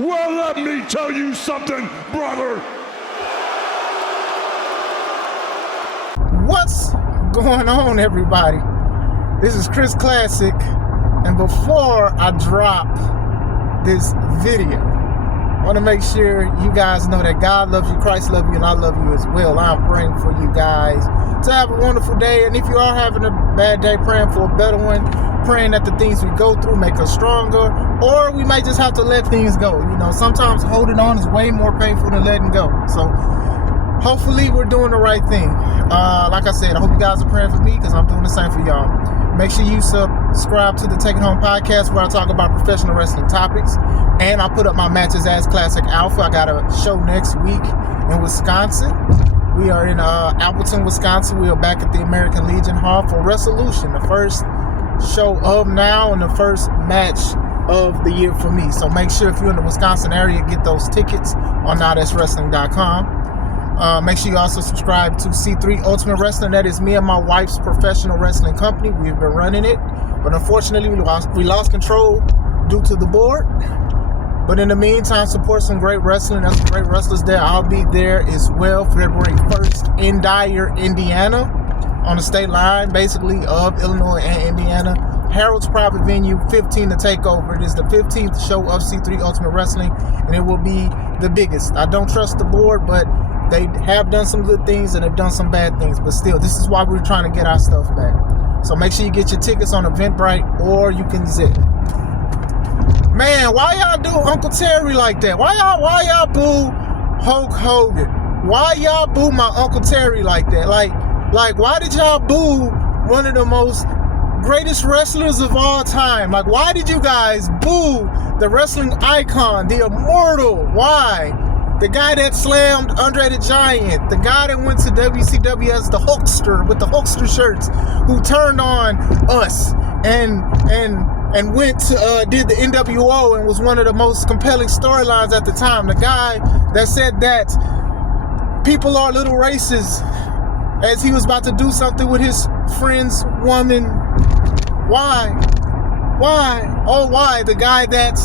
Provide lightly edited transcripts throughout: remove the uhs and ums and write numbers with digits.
Well, let me tell you something, brother. What's going on, everybody? This is Chris Classic, and before I drop this video, I want to make sure you guys know that God loves you, Christ loves you, and I love you as well. I'm praying for you guys to have a wonderful day, and if you are having a bad day, praying for a better one, praying that the things we go through make us stronger, or we might just have to let things go. You know, sometimes holding on is way more painful than letting go. So hopefully we're doing the right thing. Like I said, I hope you guys are praying for me because I'm doing the same for y'all. Make sure you subscribe to the Take It Home podcast where I talk about professional wrestling topics. And I put up my Matches as Classic Alpha. I got a show next week in Wisconsin. We are in Appleton, Wisconsin. We are back at the American Legion Hall for Resolution, the first show of now and the first match of the year for me. So make sure if you're in the Wisconsin area, get those tickets on nowthat'swrestling.com. Make sure you also subscribe to C3 Ultimate Wrestling. That is me and my wife's professional wrestling company. We've been running it, but unfortunately we lost control due to the board. But in the meantime, support some great wrestling. There's some great wrestlers there. I'll be there as well February 1st in Dyer, Indiana, on the state line basically of Illinois and Indiana. Harold's private venue, 15 to take over. It is the 15th show of C3 Ultimate Wrestling, and it will be the biggest. I don't trust the board, but they have done some good things and they've done some bad things. But still, this is why we're trying to get our stuff back. So make sure you get your tickets on Eventbrite or you can zip. Man, why y'all do Uncle Terry like that? Why y'all boo Hulk Hogan? Why y'all boo my Uncle Terry like that? Like why did y'all boo one of the most greatest wrestlers of all time? Like, why did you guys boo the wrestling icon, the immortal? Why? The guy that slammed Andre the Giant, the guy that went to WCW as the Hulkster with the Hulkster shirts, who turned on us and went to did the NWO and was one of the most compelling storylines at the time. The guy that said that people are little races as he was about to do something with his friend's woman. Why? Oh, why? The guy that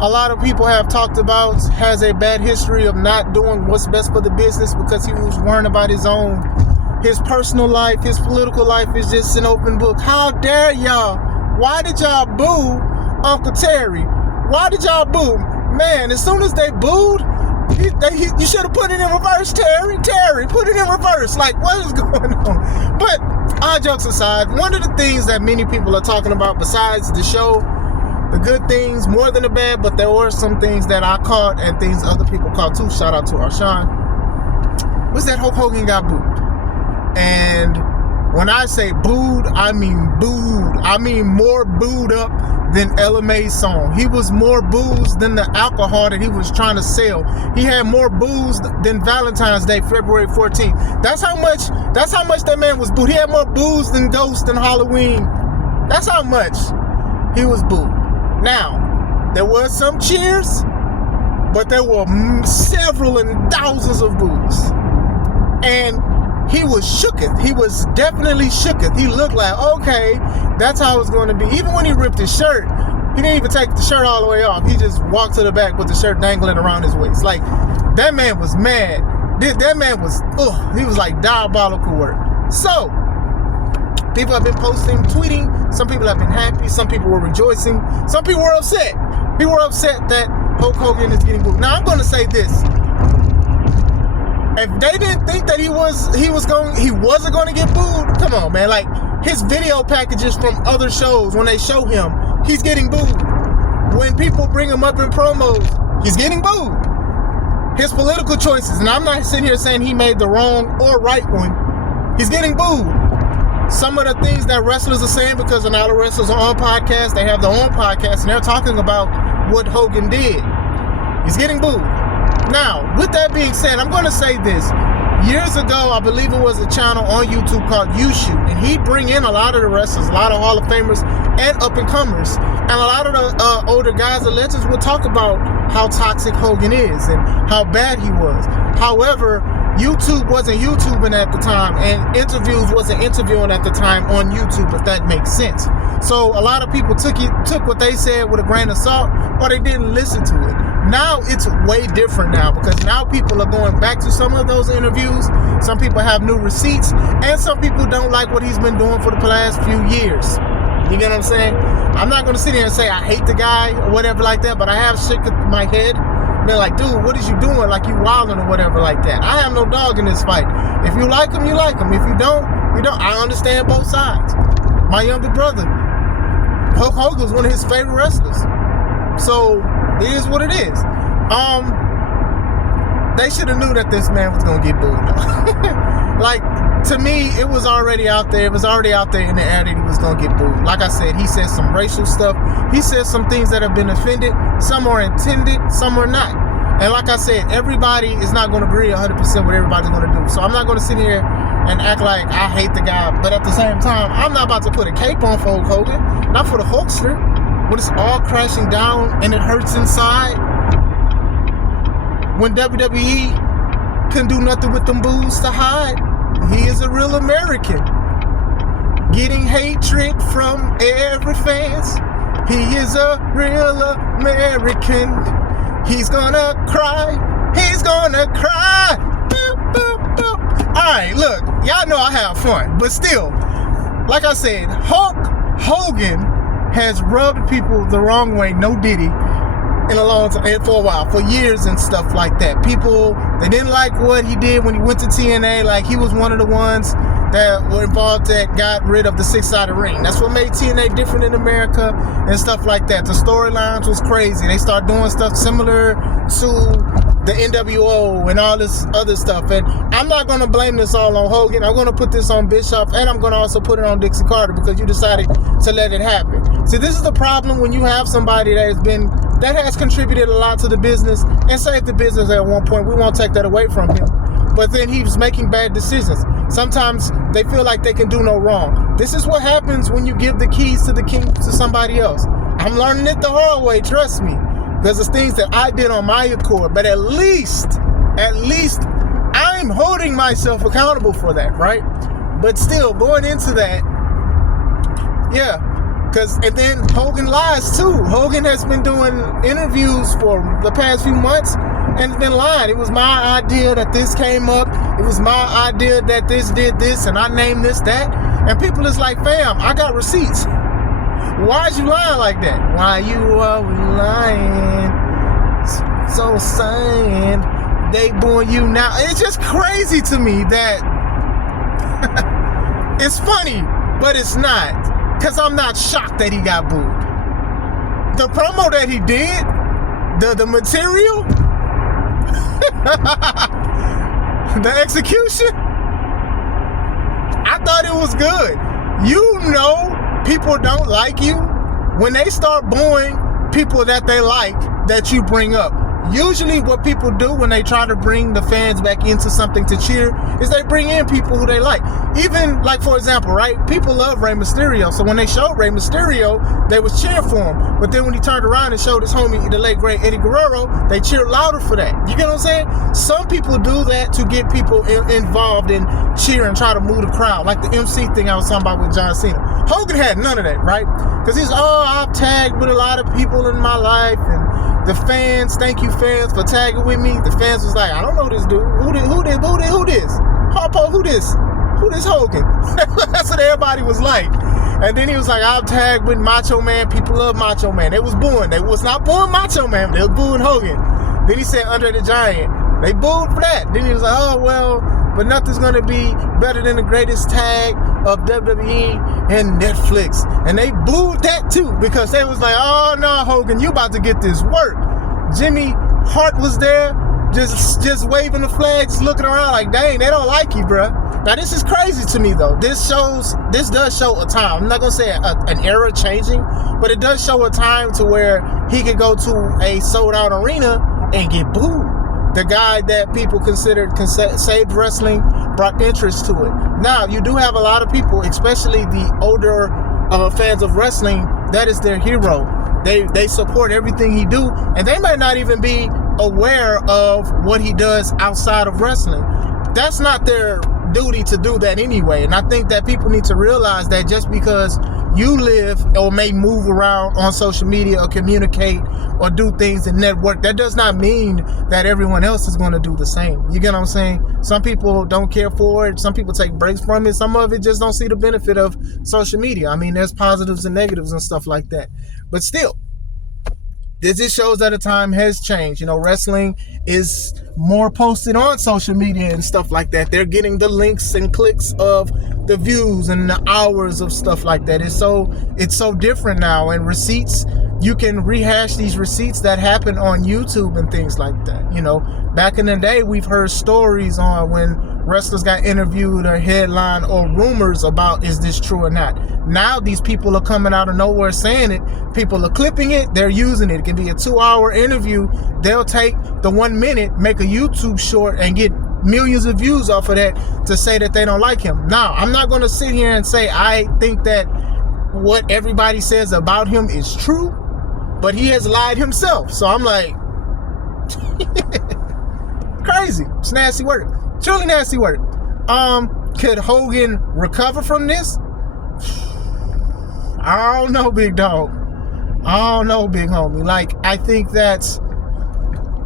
a lot of people have talked about has a bad history of not doing what's best for the business because he was worrying about his personal life, his political life is just an open book. How dare y'all? Why did y'all boo Uncle Terry? Why did y'all boo? Man, as soon as they booed, you should have put it in reverse, Terry, put it in reverse. Like, what is going on? But all jokes aside, one of the things that many people are talking about besides the show, the good things more than the bad, but there were some things that I caught and things other people caught too. Shout out to Arshawn. Was that Hulk Hogan got booed? And when I say booed, I mean booed. I mean more booed up than LMA's song. He was more boozed than the alcohol that he was trying to sell. He had more booze than Valentine's Day, February 14th. That's how much that man was booed. He had more booze than Ghost and Halloween. That's how much he was booed. Now, there was some cheers, but there were several and thousands of boos. And he was shooketh. He was definitely shooketh. He looked like, okay, that's how it's going to be. Even when he ripped his shirt, he didn't even take the shirt all the way off. He just walked to the back with the shirt dangling around his waist. Like, that man was mad. That man was, he was like diabolical work. So, people have been posting, tweeting. Some people have been happy. Some people were rejoicing. Some people were upset. People were upset that Hulk Hogan is getting booed. Now, I'm going to say this. If they didn't think that he wasn't going to get booed, come on, man. Like, his video packages from other shows, when they show him, he's getting booed. When people bring him up in promos, he's getting booed. His political choices, and I'm not sitting here saying he made the wrong or right one, he's getting booed. Some of the things that wrestlers are saying, because now the wrestlers are on podcasts, they have their own podcast, and they're talking about what Hogan did. He's getting booed. Now, with that being said, I'm going to say this. Years ago, I believe it was a channel on YouTube called YouShoot, and he'd bring in a lot of the wrestlers, a lot of Hall of Famers and up-and-comers, and a lot of the older guys, the legends, would talk about how toxic Hogan is and how bad he was. However, YouTube wasn't YouTubing at the time, and interviews wasn't interviewing at the time on YouTube, if that makes sense. So a lot of people took what they said with a grain of salt, or they didn't listen to it. Now it's way different now, because now people are going back to some of those interviews. Some people have new receipts, and some people don't like what he's been doing for the past few years. You get what I'm saying? I'm not going to sit here and say I hate the guy or whatever like that, but I have shook my head. Been like, dude, what is you doing? Like, you wilding or whatever like that. I have no dog in this fight. If you like him, you like him. If you don't, you don't. I understand both sides. My younger brother, Hulk Hogan, was one of his favorite wrestlers. So it is what it is. They should have knew that this man was gonna get booed. Like, to me, it was already out there. It was already out there in the air that he was gonna get booed. Like I said, he said some racial stuff. He said some things that have been offended. Some are intended, some are not. And like I said, everybody is not gonna agree 100% what everybody's gonna do. So I'm not gonna sit here and act like I hate the guy. But at the same time, I'm not about to put a cape on for Hulk Hogan. Not for the Hulkster. When it's all crashing down and it hurts inside. When WWE couldn't do nothing with them boos to hide. He is a real American. Getting hatred from every fans. He is a real American. He's gonna cry. He's gonna cry. Boop, boop, boop. Alright, look. Y'all know I have fun. But still, like I said, Hulk Hogan has rubbed people the wrong way. No Diddy. In a long time, for a while, for years and stuff like that. People, they didn't like what he did when he went to TNA. Like, he was one of the ones that were involved that got rid of the 6-sided ring. That's what made TNA different in America and stuff like that. The storylines was crazy. They started doing stuff similar to the NWO and all this other stuff. And I'm not going to blame this all on Hogan. I'm going to put this on Bischoff, and I'm going to also put it on Dixie Carter, because you decided to let it happen. See, this is the problem when you have somebody that has contributed a lot to the business and saved the business at one point. We won't take that away from him. But then he was making bad decisions. Sometimes they feel like they can do no wrong. This is what happens when you give the keys to the king to somebody else. I'm learning it the hard way, trust me. Because it's things that I did on my accord. But at least, I'm holding myself accountable for that, right? But still, going into that, yeah. And then Hogan lies too. Hogan has been doing interviews for the past few months and been lying. It was my idea that this came up. It was my idea that this did this, and I named this that. And people is like, fam, I got receipts. Why is you lying like that? Why you are lying? So saying they booing you now. It's just crazy to me that it's funny, but it's not. Because I'm not shocked that he got booed. The promo that he did, the material, the execution, I thought it was good. You know people don't like you when they start booing people that they like that you bring up. Usually what people do when they try to bring the fans back into something to cheer is they bring in people who they like. Even, like, for example, right? People love Rey Mysterio. So when they showed Rey Mysterio, they was cheering for him. But then when he turned around and showed his homie, the late great Eddie Guerrero, they cheered louder for that. You get what I'm saying? Some people do that to get people involved in cheer and try to move the crowd. Like the MC thing I was talking about with John Cena. Hogan had none of that, right? Because he's, I've tagged with a lot of people in my life, and the fans, thank you fans for tagging with me. The fans was like, I don't know this dude. Who this? Harpo, who this? Who this Hogan? That's what everybody was like. And then he was like, I'll tag with Macho Man. People love Macho Man. They was booing. They was not booing Macho Man. They was booing Hogan. Then he said Andre the Giant. They booed for that. Then he was like, oh, well, but nothing's going to be better than the greatest tag of WWE and Netflix. And they booed that too, because they was like, oh no, Hogan, you about to get this work. Jimmy Hart was there, just waving the flags, looking around like, dang, they don't like you, bruh. Now this is crazy to me though. This does show a time. I'm not gonna say an era changing, but it does show a time to where he could go to a sold out arena and get booed. The guy that people considered saved wrestling, brought interest to it. Now, you do have a lot of people, especially the older fans of wrestling, that is their hero. They support everything he do, and they might not even be aware of what he does outside of wrestling. that's not their duty to do that anyway. And I think that people need to realize that just because you live or may move around on social media or communicate or do things and network, that does not mean that everyone else is going to do the same. You get what I'm saying? Some people don't care for it. Some people take breaks from it. Some of it just don't see the benefit of social media. I mean, there's positives and negatives and stuff like that. But still, this just shows that the time has changed. You know, wrestling is more posted on social media and stuff like that. They're getting the links and clicks of the views and the hours of stuff like that. It's so different now. And receipts, you can rehash these receipts that happen on YouTube and things like that. You know, back in the day, we've heard stories on when wrestlers got interviewed or headline or rumors about, is this true or not? Now these people are coming out of nowhere saying it. People are clipping it. They're using it. It can be a 2-hour interview. They'll take the 1 minute, make a YouTube short and get millions of views off of that to say that they don't like him. Now, I'm not going to sit here and say I think that what everybody says about him is true, but he has lied himself. So I'm like, crazy. It's nasty work. Truly nasty work. Could Hogan recover from this? I don't know, big dog. I don't know, big homie. Like, I think that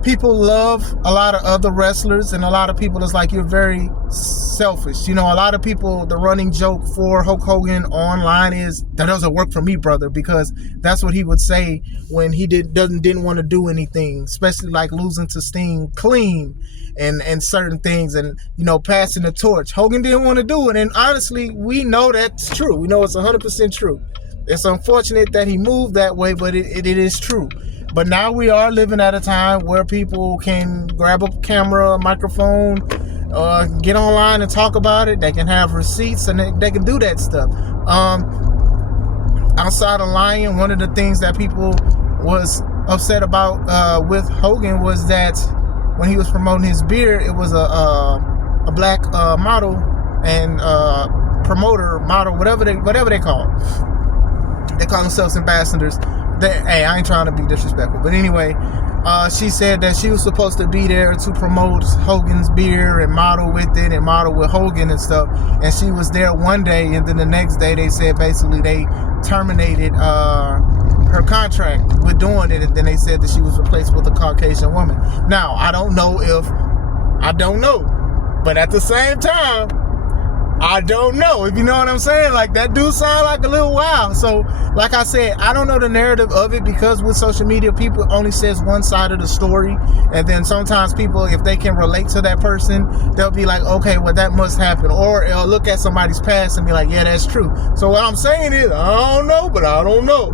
people love a lot of other wrestlers, and a lot of people is like, you're very selfish. You know, a lot of people, the running joke for Hulk Hogan online is, that doesn't work for me, brother, because that's what he would say when he didn't want to do anything, especially like losing to Sting clean and certain things, and, you know, passing the torch. Hogan didn't want to do it, and honestly, we know that's true. We know it's 100% true. It's unfortunate that he moved that way, but it is true. But now we are living at a time where people can grab a camera, a microphone, get online and talk about it. They can have receipts and they can do that stuff. Outside of lying, one of the things that people was upset about with Hogan was that when he was promoting his beer, it was a black model and promoter model, whatever they call. They call themselves ambassadors. Hey, I ain't trying to be disrespectful, but anyway, she said that she was supposed to be there to promote Hogan's beer and model with it and model with Hogan and stuff, and she was there one day, and then the next day they said basically they terminated her contract with doing it, and then they said that she was replaced with a Caucasian woman. Now, I don't know, but at the same time, I don't know, if you know what I'm saying. Like, that do sound like a little wild. So, like I said, I don't know the narrative of it, because with social media, people only says one side of the story. And then sometimes people, if they can relate to that person, they'll be like, okay, well, that must happen. Or they'll look at somebody's past and be like, yeah, that's true. So what I'm saying is, I don't know, but I don't know.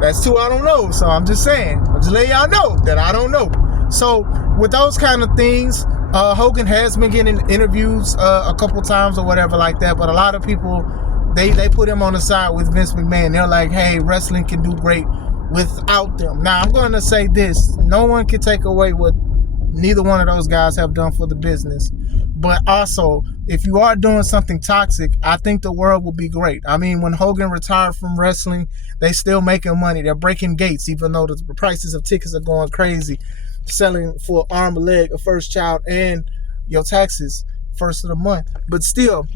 That's too I don't know. So I'm just saying, I'm just letting y'all know that I don't know. So with those kind of things, Hogan has been getting interviews a couple times or whatever like that, but a lot of people, they put him on the side with Vince McMahon. They're like, hey, wrestling can do great without them. Now, I'm going to say this. No one can take away what neither one of those guys have done for the business. But also, if you are doing something toxic, I think the world will be great. I mean, when Hogan retired from wrestling, they still making money. They're breaking gates, even though the prices of tickets are going crazy. Selling for arm, a leg, a first child, and your taxes first of the month. But still,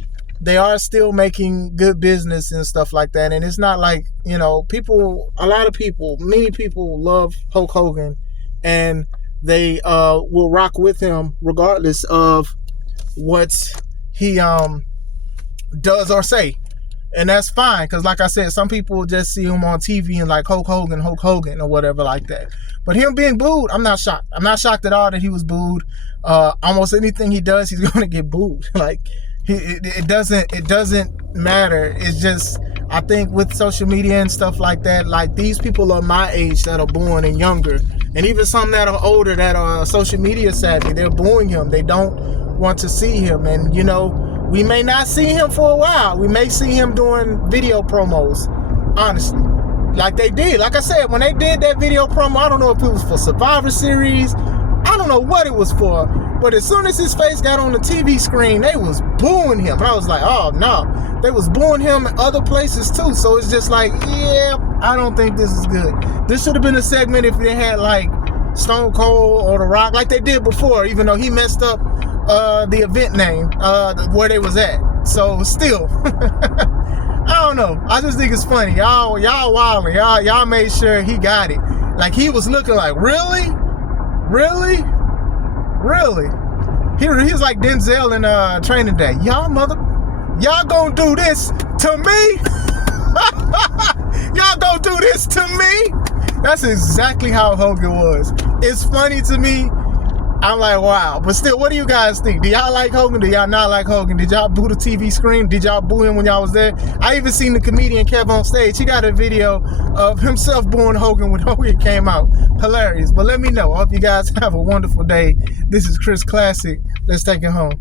they are still making good business and stuff like that. And it's not like, you know, many people love Hulk Hogan, and they will rock with him regardless of what he does or say. And that's fine, because like I said, some people just see him on TV and like Hulk Hogan, or whatever like that. But him being booed, I'm not shocked. I'm not shocked at all that he was booed. Almost anything he does, he's going to get booed. Like, it doesn't matter. It's just, I think with social media and stuff like that, like, these people are my age that are born and younger, and even some that are older that are social media savvy, they're booing him. They don't want to see him. And, you know, we may not see him for a while. We may see him doing video promos, honestly. Like they did. Like I said, when they did that video promo, I don't know if it was for Survivor Series. I don't know what it was for. But as soon as his face got on the TV screen, they was booing him. And I was like, oh, no. They was booing him in other places, too. So it's just like, yeah, I don't think this is good. This should have been a segment if they had, like, Stone Cold or The Rock, like they did before, even though he messed up the event name, where they was at. So still, I don't know. I just think it's funny. Y'all wilding. Y'all made sure he got it. Like he was looking like, really? He's like Denzel in Training Day. Y'all gonna do this to me? Y'all gonna do this to me? That's exactly how Hogan was. It's funny to me. I'm like, wow. But still, what do you guys think? Do y'all like Hogan? Do y'all not like Hogan? Did y'all boo the TV screen? Did y'all boo him when y'all was there? I even seen the comedian Kev on stage. He got a video of himself booing Hogan when Hogan came out. Hilarious. But let me know. I hope you guys have a wonderful day. This is Chris Classic. Let's take it home.